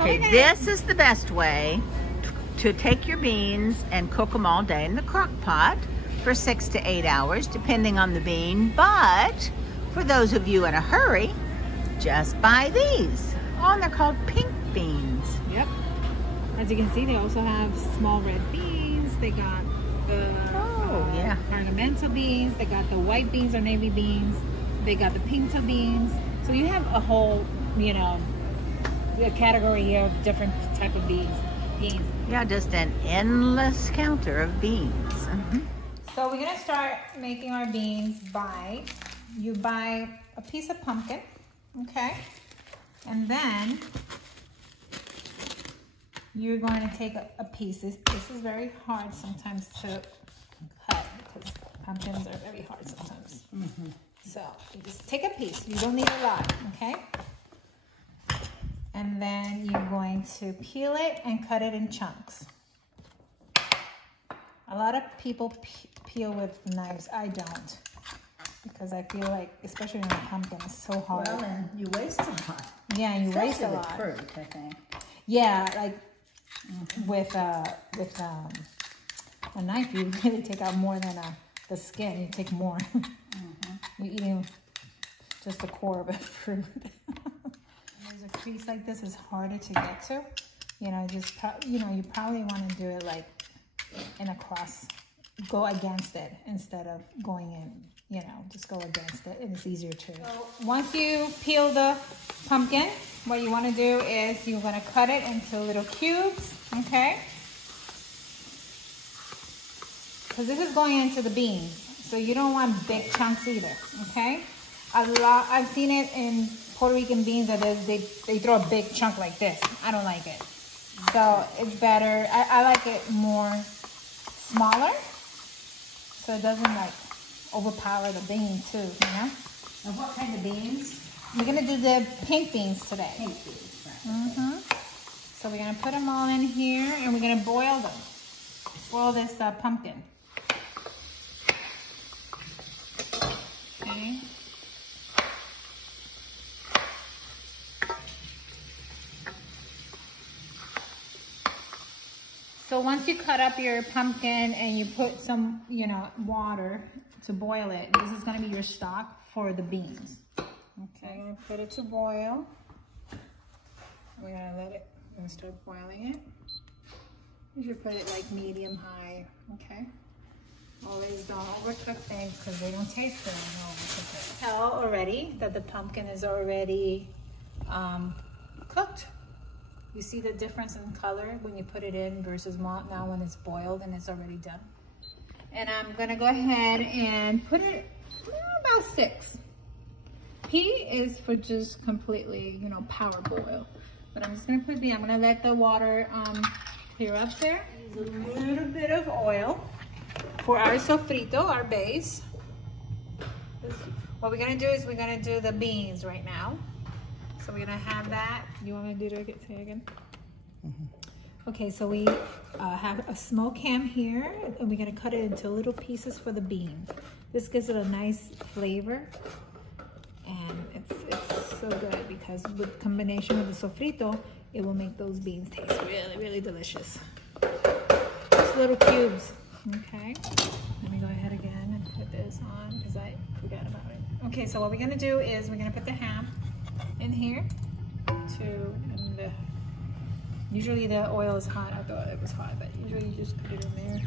Okay, this is the best way to take your beans and cook them all day in the crock pot for 6 to 8 hours, depending on the bean. But for those of you in a hurry, just buy these. Oh, and they're called pink beans. Yep. As you can see, they also have small red beans. They got the ornamental beans. They got the white beans or navy beans. They got the pinto beans. So you have a whole, you know, a category here of different type of beans. Yeah, just an endless counter of beans. So we're gonna start making our beans by, you buy a piece of pumpkin, okay? And then you're going to take a piece. This is very hard sometimes to cut because pumpkins are very hard sometimes. So you just take a piece. You don't need a lot, okay? And then you're going to peel it and cut it in chunks. A lot of people peel with knives. I don't, because I feel like, especially in a pumpkin, it's so hard. Well, and you waste a lot. Yeah, you waste a lot. Fruit, I think. Yeah, like with a knife, you really take out more than the skin. You take more. You're eating just the core of a fruit. There's a crease like this is harder to get to. You know, just you probably want to do it like in a cross. Go against it instead of going in. You know, just go against it, and it's easier to. So once you peel the pumpkin, what you want to do is you're going to cut it into little cubes, okay? Because this is going into the beans, so you don't want big chunks either, okay? I've seen it in Puerto Rican beans that they throw a big chunk like this. I don't like it. So it's better. I like it more smaller, so it doesn't like overpower the bean too, you know? And what kind of beans? We're gonna do the pink beans today. Pink beans, right. So we're gonna put them all in here and we're gonna boil them. Boil this pumpkin. Okay. So once you cut up your pumpkin and you put some, you know, water to boil it, this is gonna be your stock for the beans. Okay, I'm gonna put it to boil. We're gonna start boiling it. You should put it like medium high, okay? Always don't overcook things because they don't taste good when you overcook it. Tell already that the pumpkin is already cooked. You see the difference in color when you put it in versus now when it's boiled and it's already done. And I'm gonna go ahead and put it about 6. P is for just completely, you know, power boil. But I'm just gonna I'm gonna let the water clear up there. Use a little bit of oil for our sofrito, our base. What we're gonna do is we're gonna do the beans right now. So we're gonna have that. You want me to do it again? Okay, so we have a smoke ham here, and we're gonna cut it into little pieces for the beans. This gives it a nice flavor, and it's so good because with combination with the sofrito, it will make those beans taste really, really delicious. Just little cubes, okay? Let me go ahead again and put this on because I forgot about it. Okay, so what we're gonna do is we're gonna put the ham in here usually the oil is hot. I thought it was hot, but usually you just put it in there.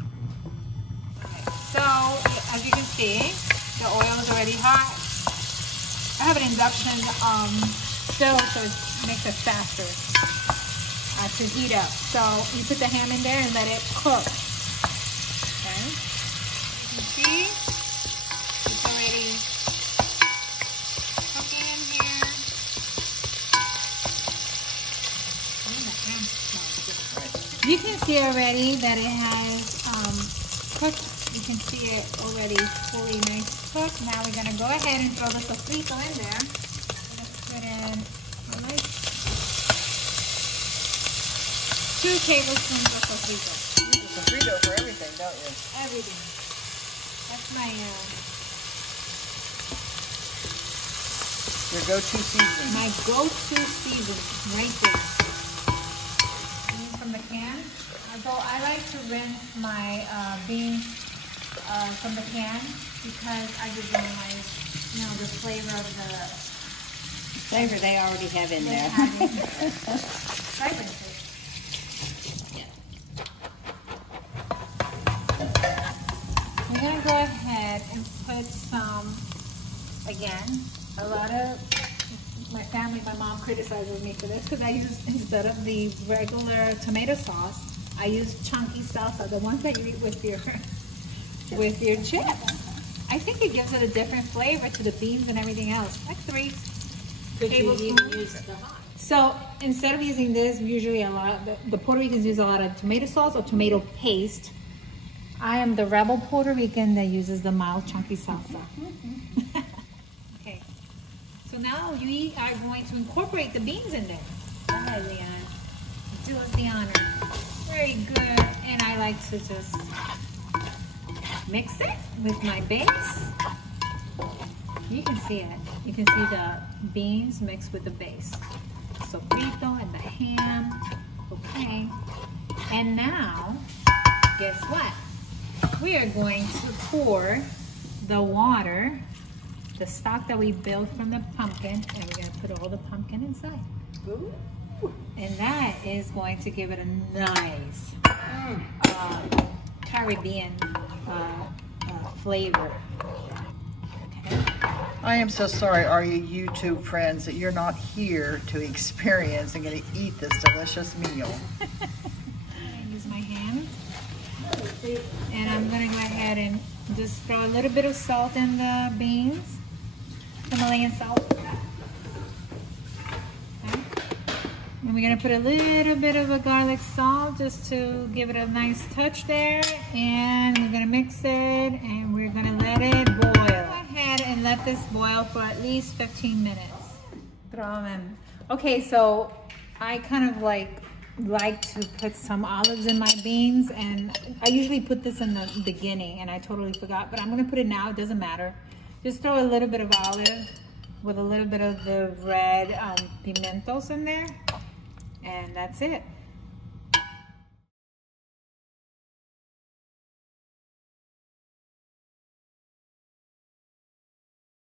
Okay. So as you can see, the oil is already hot. I have an induction stove, so it makes it faster to heat up. So you put the ham in there and let it cook. Okay. You can see it's already cooking in here. You can see already that it has cooked. You can see it already fully nice cooked. Now we're gonna go ahead and throw the sofrito in there. I'm gonna put in a nice 2 tablespoons of sofrito. You use sofrito for everything, don't you? Everything. That's my your go-to seasoning. My go-to seasoning right there. So I like to rinse my beans from the can because I just don't like, you know, the flavor of the Flavor they already have in there. I'm gonna go ahead and put some, again, a lot of my family, my mom criticizes me for this because I use, instead of the regular tomato sauce, I use chunky salsa, the ones that you eat with your chips. I think it gives it a different flavor to the beans and everything else. Like 3 tablespoons. So instead of using this, usually a lot, the Puerto Ricans use a lot of tomato sauce or tomato paste. I am the rebel Puerto Rican that uses the mild chunky salsa. Okay, so now you are going to incorporate the beans in there. Go ahead, Leon. Do us the honor. Very good. And I like to just mix it with my base. You can see it. You can see the beans mixed with the base. Sofrito and the ham. Okay. And now, guess what? We are going to pour the water, the stock that we built from the pumpkin, and we're going to put all the pumpkin inside. Ooh. And that is going to give it a nice Caribbean flavor. Okay. I am so sorry, all you YouTube friends, that you're not here to experience and get to eat this delicious meal. I use my hand. And I'm going to go ahead and just throw a little bit of salt in the beans. Himalayan salt. Okay. And we're going to put a little bit of a garlic salt just to give it a nice touch there. And we're going to mix it and we're going to let it boil. Go ahead and let this boil for at least 15 minutes. Throw them in. Okay, so I kind of like to put some olives in my beans, and I usually put this in the beginning and I totally forgot, but I'm going to put it now. It doesn't matter. Just throw a little bit of olive with a little bit of the red pimientos in there, and that's it.